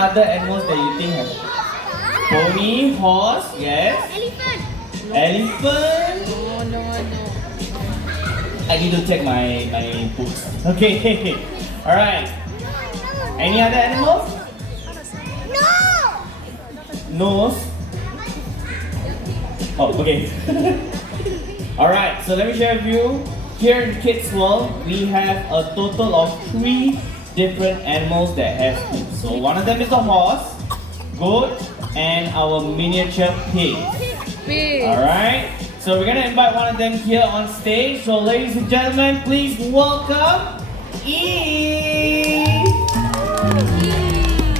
other animals that you think have? Pony, horse, yes. Elephant. Elephant. No. I need to check my books. Okay. Alright. Any other animals? No. Nose. Oh, okay. Alright, so let me share with you. Here in KidzWorld, we have a total of 3 different animals that have hooves. So one of them is the horse, goat, and our miniature pig. Pig. Alright, so we're gonna invite one of them here on stage. So ladies and gentlemen, please welcome Eve,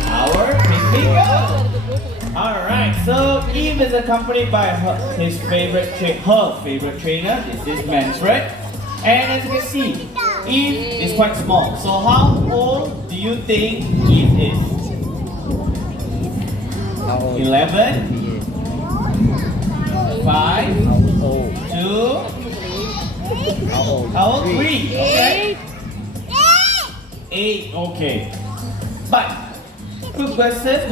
our pig goat. Alright, so Eve is accompanied by her favorite trainer. This is Manfred. And as you can see, Eve is quite small. So how old do you think Eve is? 11? 5? 2? How old? 3? Okay. 8, okay. But, good guesses.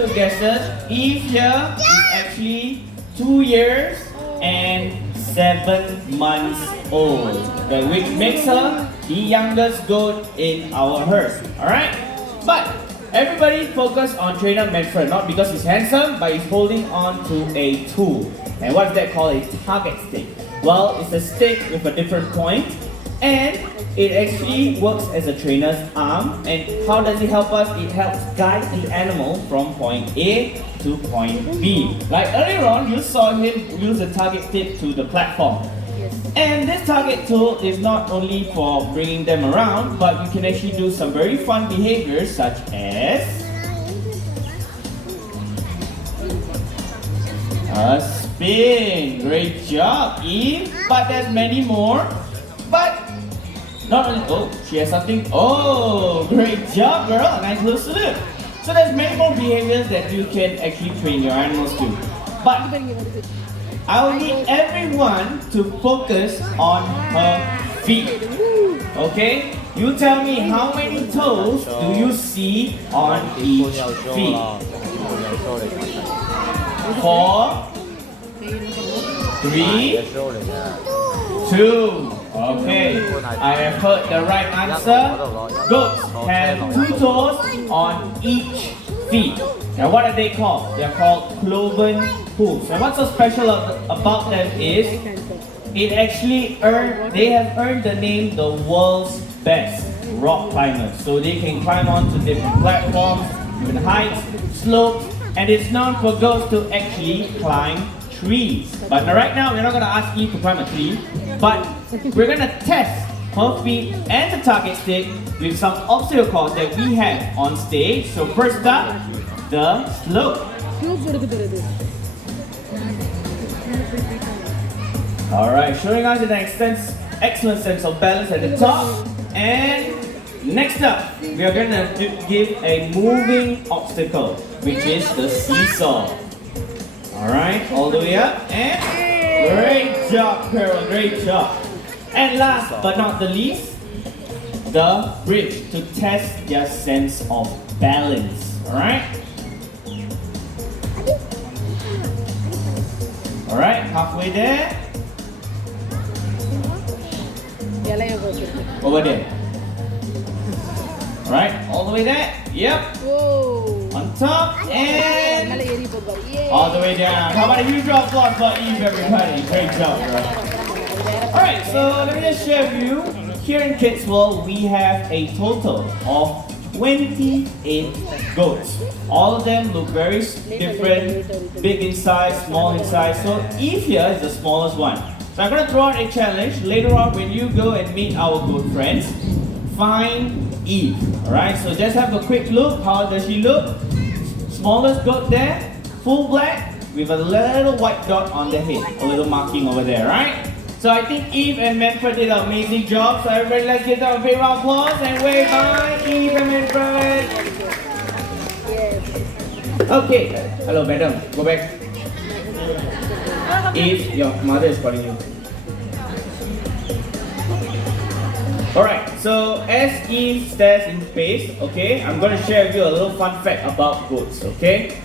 Eve here is actually 2 years and 7 months old, which makes her the youngest goat in our herd. Alright? But everybody focus on trainer Manfred, not because he's handsome, but he's holding on to a tool. And what's that called? A target stick. Well, it's a stick with a different point, and it actually works as a trainer's arm. And how does it help us? It helps guide the animal from point A to point B. Like earlier on, you saw him use a target stick to the platform. Yes. And this target tool is not only for bringing them around, but you can actually do some very fun behaviors such as a spin. Great job, Eve. But there's many more. But not only, oh, she has something. Oh, great job, girl. Nice little salute. So there's many more behaviors that you can actually train your animals to. But I will need everyone to focus on her feet. Okay? You tell me how many toes do you see on each feet? 4, 3, 2. Okay, I have heard the right answer. Goats have 2 toes on each feet. Now what are they called? They are called cloven hooves. And what's so special about them is they have earned the name the world's best rock climbers. So they can climb onto different platforms, different heights, slopes, and it's known for goats to actually climb trees. But right now, we're not going to ask Eve to climb a tree, but we're going to test her feet and the target stick with some obstacle course that we have on stage. So first up, the slope. Alright, showing us an excellent sense of balance at the top. And next up, we are going to give a moving obstacle, which is the seesaw. Alright, all the way up, and great job, Carol, great job. And last but not the least, the bridge to test their sense of balance. Alright? Alright, halfway there. Over there. Alright, all the way there. Yep. Whoa. On top and all the way down. How about a huge applause for Eve, everybody? Great job, girl. Alright, so let me just share with you. Here in KidzWorld, we have a total of 28 goats. All of them look very different, big in size, small in size. So Eve here is the smallest one. So I'm going to throw out a challenge. Later on, when you go and meet our goat friends, find Eve. Alright, so just have a quick look. How does she look? Smallest goat there, full black, with a little white dot on the head. A little marking over there, right? So I think Eve and Manfred did an amazing job. So everybody, let's give them a big round of applause and wave bye, Eve and Manfred. Okay, hello madam, go back. Eve, your mother is calling you. Alright, so as he stares in space, okay, I'm going to share with you a little fun fact about goats, okay?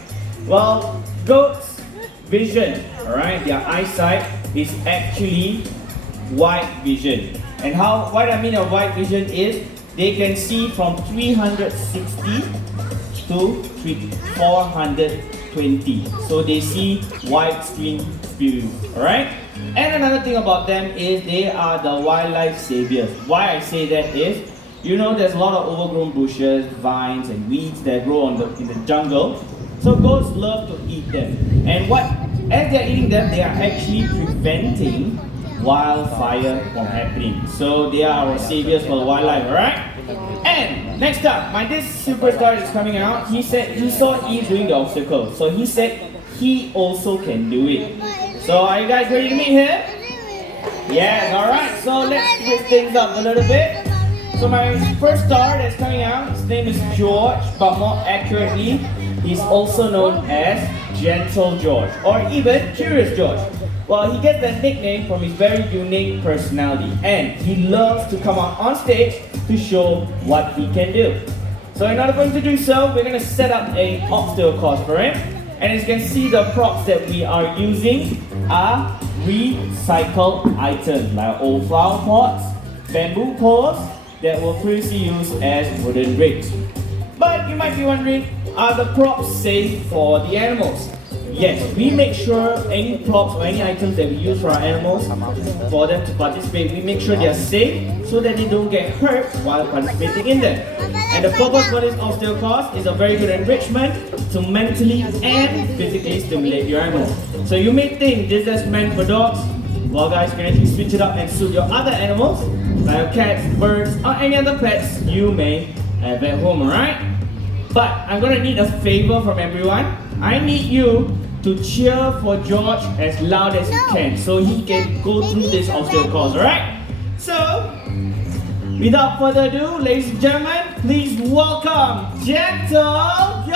Well, goats' vision, alright, their eyesight is actually wide vision. And what I mean of wide vision is they can see from 360 to 420. So they see widescreen view, alright? And another thing about them is they are the wildlife saviors. Why I say that is, you know there's a lot of overgrown bushes, vines and weeds that grow in the jungle. So goats love to eat them. And as they're eating them, they are actually preventing wildfire from happening. So they are our saviors for the wildlife, alright? And next up, this superstar is coming out. He said he saw Eve doing the obstacle. So he said he also can do it. So are you guys ready to meet him? Yes, alright. So let's switch things up a little bit. So my first star that's coming out, his name is George, but more accurately, he's also known as Gentle George or even Curious George. Well, he gets that nickname from his very unique personality, and he loves to come out on stage to show what he can do. So in order for him to do so, we're going to set up an obstacle course for him. And as you can see, the props that we are using are recycled items like old flower pots, bamboo poles that were previously used as wooden rigs. But you might be wondering, are the props safe for the animals? Yes, we make sure any props or any items that we use for our animals, for them to participate, we make sure they are safe so that they don't get hurt while participating in them. And the purpose for this obstacle course is a very good enrichment to mentally and physically stimulate your animal. So you may think this is meant for dogs. Well guys, you can actually switch it up and suit your other animals, like cats, birds, or any other pets you may have at home, alright? But I'm going to need a favor from everyone. I need you to cheer for George as loud as you can so he can go through this obstacle course, alright? So, without further ado, ladies and gentlemen, please welcome Gentle George!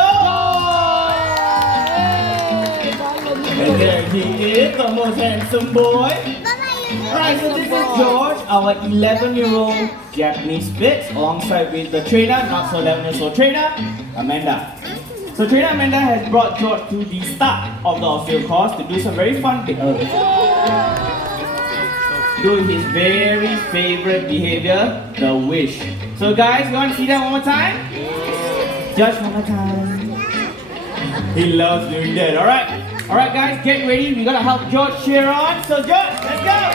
And there he is, the most handsome boy. Alright, so this is George, our 11-year-old Japanese Spitz, alongside with the trainer, not so 11-year-old trainer, Amanda. So trainer Amanda has brought George to the start of the obstacle course to do some very fun things. Do his very favorite behavior, the wish. So guys, you want to see that one more time? Just one more time. He loves doing that, alright? Alright guys, get ready. We're gonna help George cheer on. So George, let's go!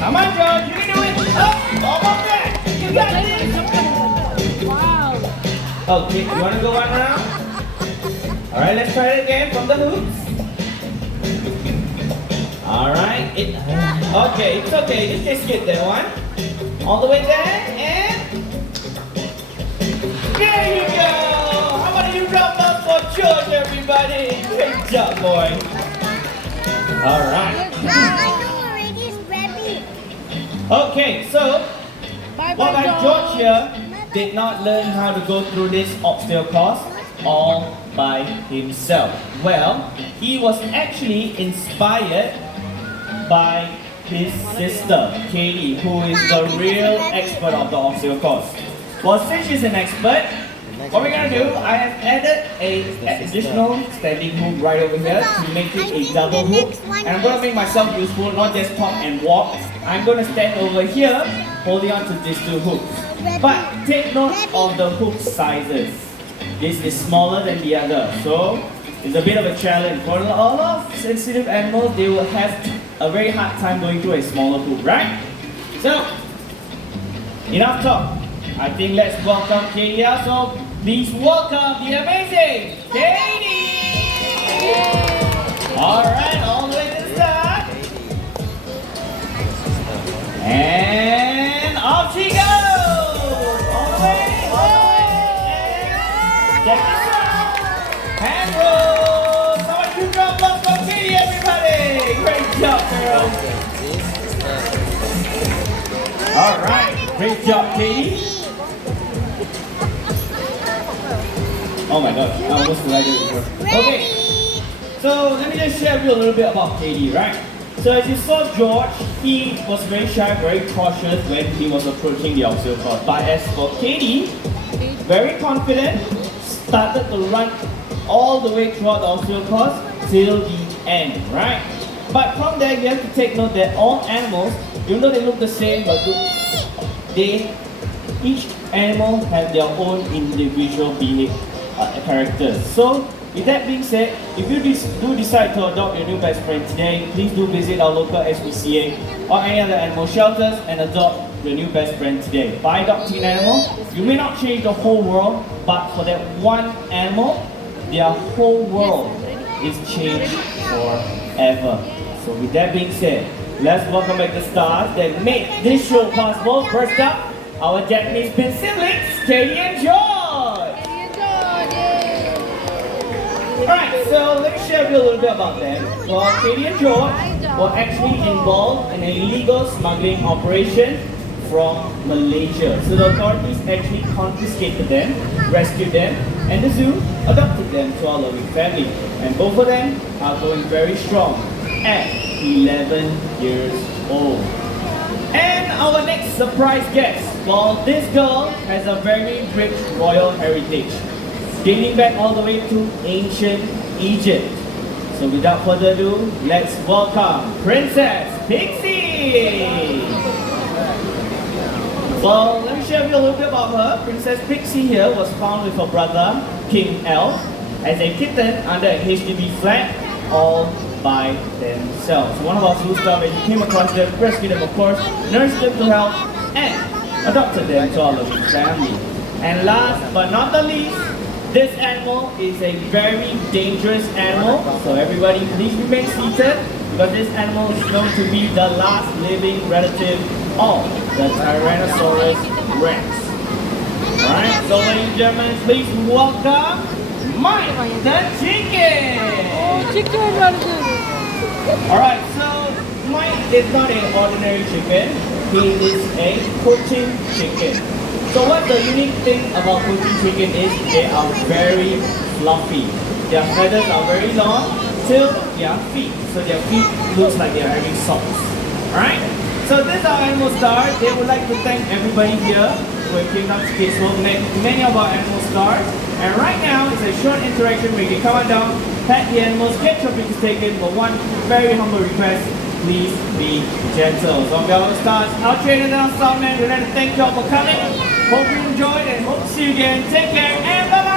Come on George, you can do it! Up, almost there! You got this! Wow. Okay, you want to go one round? Alright, let's try it again from the hoops. Alright, okay, it's okay, just skip that one. All the way there, and there you go! How about you round up for George, everybody? Great job, boy. Alright. I know already, it's rabbit. Okay, so, Bye-bye, George here did not learn how to go through this obstacle course all by himself. Well, he was actually inspired by his sister, Katie, who is the real expert of the obstacle course. Well, since she's an expert, what we're going to do, I have added an additional standing hook right over here to make it a double hook. And I'm going to make myself useful, not just talk and walk. I'm going to stand over here, holding on to these two hooks. But take note of the hook sizes. This is smaller than the other, so it's a bit of a challenge. For a lot of sensitive animals, they will have a very hard time going through a smaller hook, right? So, enough talk. I think let's welcome Katie. So please welcome the amazing Katie! Alright, all the way to the start. And off she goes! All the way, and check this out. Hand roll! Someone you drop love from Katie, everybody! Great job, girl! Alright, great job, Katie. Oh my gosh, I almost collided before. Okay, so let me just share with you a little bit about Katie, right? So as you saw George, he was very shy, very cautious when he was approaching the obstacle course. But as for Katie, very confident, started to run all the way throughout the obstacle course till the end, right? But from there, you have to take note that all animals, even though they look the same, but each animal has their own individual characters. So, with that being said, if you do decide to adopt your new best friend today, please do visit our local SPCA or any other animal shelters and adopt your new best friend today. By adopting an animal, you may not change the whole world, but for that one animal, their whole world is changed forever. So with that being said, let's welcome back the stars that made this show possible. First up, our Japanese twin siblings, Katie and George. Alright, so let me share with you a little bit about them. Well, Katie and George were actually involved in an illegal smuggling operation from Malaysia. So the authorities actually confiscated them, rescued them, and the zoo adopted them to our loving family. And both of them are going very strong at 11 years old. And our next surprise guest, well, this girl has a very rich royal heritage, dating back all the way to ancient Egypt. So without further ado, let's welcome Princess Pixie! Well, let me share with you a little bit about her. Princess Pixie here was found with her brother, King Elf, as a kitten under a HDB flat, all by themselves. One of our zoo staff, as you came across them, rescued them of course, nursed them to health, and adopted them to our loving family. And last but not the least, this animal is a very dangerous animal, so everybody please remain seated because this animal is known to be the last living relative of the Tyrannosaurus Rex. Alright, so ladies and gentlemen, please welcome Mike the chicken! Alright, so Mike is not an ordinary chicken, he is a poaching chicken. So what the unique thing about poaching chicken is they are very fluffy. Their feathers are very long till their feet. So their feet looks like they are having socks. Alright? So this is our animal star. They would like to thank everybody here who came down to KidzWorld, met many of our animal stars. And right now it's a short interaction where you can come on down, pet the animals, get your pictures taken, but one very humble request, please be gentle. So on behalf of the stars, our trainer and our soundman, we'd like to thank you all for coming. Hope you enjoyed and hope to see you again. Take care and bye-bye!